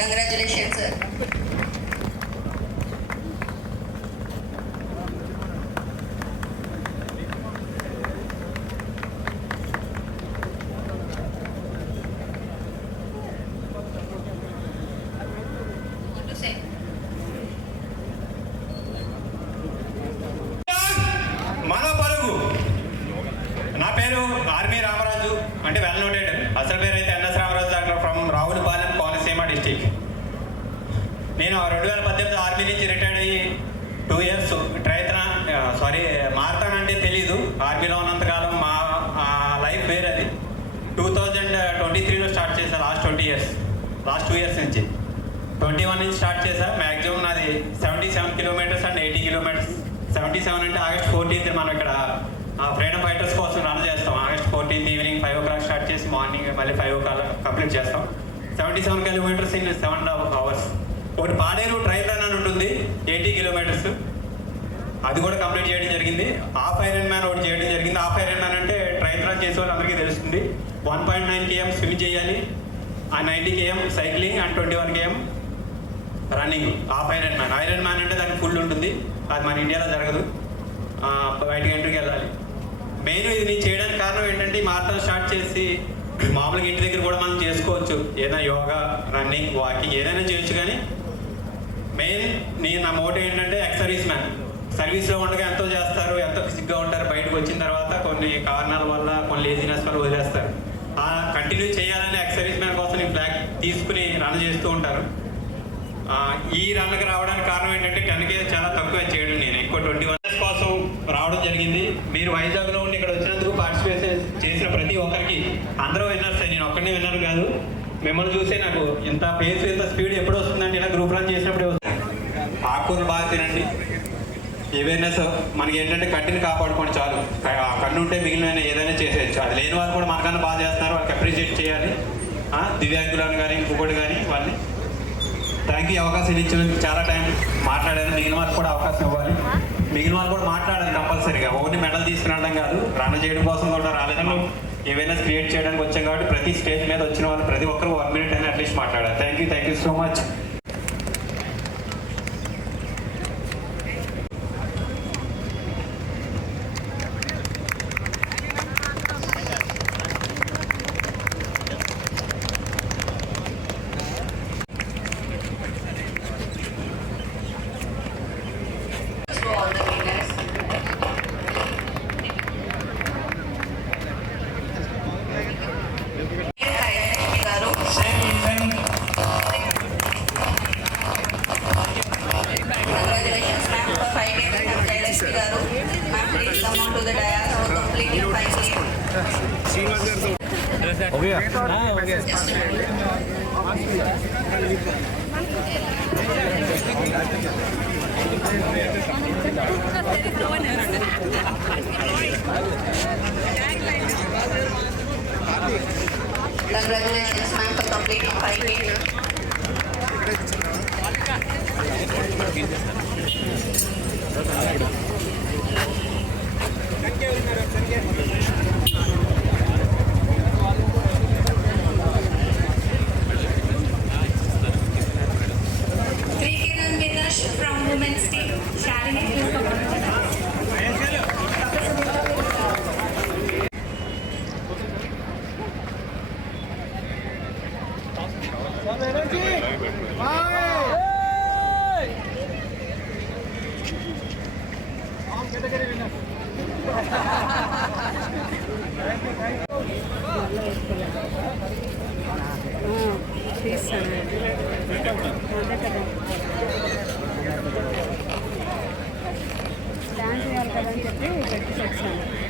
Congratulations, sir. మన పరుగు. నా పేరు ఆర్మీ రామరాజు, అంటే వెల్ నోటెడ్. అసలు పేరు అయితే N S Ramaraju, doctor from Ravulapalem, Konaseema district. నేను 2018 ఆర్మీ నుంచి రిటైర్డ్ అయ్యి 2 years మారతానంటే తెలీదు. ఆర్మీలో ఉన్నంతకాలం మా లైఫ్ వేరేది. 2023లో స్టార్ట్ చేశాను. లాస్ట్ 2 years నుంచి 21 నుంచి స్టార్ట్ చేశాను. మ్యాక్సిమం నాది 77 kilometers అండ్ 80 kilometers. 77 అంటే August 14th మనం ఇక్కడ ఫ్రీడమ్ ఫైటర్స్ కోసం రన్ చేస్తాం. August 14th evening 5 o'clock start చేసి మార్నింగ్ మళ్ళీ 5 o'clock కంప్లీట్ చేస్తాం. 77 kilometers ఇన్ 7.5 hours. ఒకటి పాడేరు ట్రైల్ రన్ అని ఉంటుంది, 80 kilometers. అది కూడా కంప్లీట్ చేయడం జరిగింది. హాఫ్ ఐరన్ మ్యాన్ ఒకటి చేయడం జరిగింది. హాఫ్ ఐరన్ మ్యాన్ అంటే ట్రైల్ రన్ చేసే వాళ్ళు అందరికీ తెలుస్తుంది. 1.9 km స్విమ్ చేయాలి, ఆ 90 km cycling and 21 km running. Half iron man అంటే దానికి ఫుల్ ఉంటుంది. అది మన ఇండియాలో జరగదు, బయట కంట్రీకి వెళ్ళాలి. మెయిన్ ఇది నేను చేయడానికి కారణం ఏంటంటే, ఈ మారథాన్ స్టార్ట్ చేసి మామూలుగా ఇంటి దగ్గర కూడా మనం చేసుకోవచ్చు. ఏదైనా యోగా, రన్నింగ్, వాకింగ్ ఏదైనా చేయొచ్చు. కానీ మెయిన్ నా మోటో ఏంటంటే ఎక్స్ మ్యాన్. సర్వీస్లో ఉండగా ఎంతో చేస్తారు, ఎంతో ఫిజిక్గా ఉంటారు. బయటకు వచ్చిన తర్వాత కొన్ని కారణాల వల్ల, కొన్ని లేజినెస్ వల్ల వదిలేస్తారు. కంటిన్యూ చేయాలని ఎక్స్ మ్యాన్ కోసం నేను ఫ్లాగ్ తీసుకుని రన్ చేస్తూ ఉంటారు. ఈ రన్కి రావడానికి కారణం ఏంటంటే 10K చాలా తక్కువ చేయడం. నేను ఎక్కువ 21 కోసం రావడం జరిగింది. మీరు వైజాగ్లో ఉండి ఇక్కడ వచ్చినందుకు పార్టిసిపేట్ చేసిన ప్రతి ఒక్కరికి అందరూ విన్నర్స్. నేను ఒక్కడినే విన్నర్ కాదు. మిమ్మల్ని చూసే నాకు ఇంత పేస్, ఇంత స్పీడ్ ఎప్పుడు వస్తుందంటే ఇలా గ్రూప్ రన్ చేసినప్పుడే వస్తుంది. ఆకుకూరలు బాగా తినండి. అవేర్నెస్ మనకి ఏంటంటే కంటిని కాపాడుకోండి చాలు. కన్ను ఉంటే మిగిలిన ఏదైనా చేసేయచ్చు. అది లేని వాళ్ళు కూడా మనకన్నా బాగా చేస్తున్నారు, వాళ్ళకి అప్రిషియేట్ చేయాలి. దివ్యాంగులను కానీ ఇంకొకటి కానీ వాళ్ళని థ్యాంక్ యూ. అవకాశం ఇచ్చినందుకు చాలా టైం మాట్లాడాను. మిగిలిన వాళ్ళకి కూడా అవకాశం ఇవ్వాలి. మిగిలిన వాళ్ళు కూడా మాట్లాడాలి కంపల్సరీగా. ఓన్లీ మెడల్ తీసుకురావడం కాదు, రన్ చేయడం కోసం కూడా రాలేదు. ఏవైనా క్రియేట్ చేయడానికి వచ్చాం కాబట్టి ప్రతి స్టేజ్ మీద వచ్చిన వాళ్ళు ప్రతి ఒక్కరు 1 minute అయినా అట్లీస్ట్ మాట్లాడాలి. Thank you so much. हो गया? Congratulations, ma'am, for completing 5K. From women's team, Shalini, please come on. Dance చేయాలి కదా అని చెప్పి పెట్టి వచ్చాను.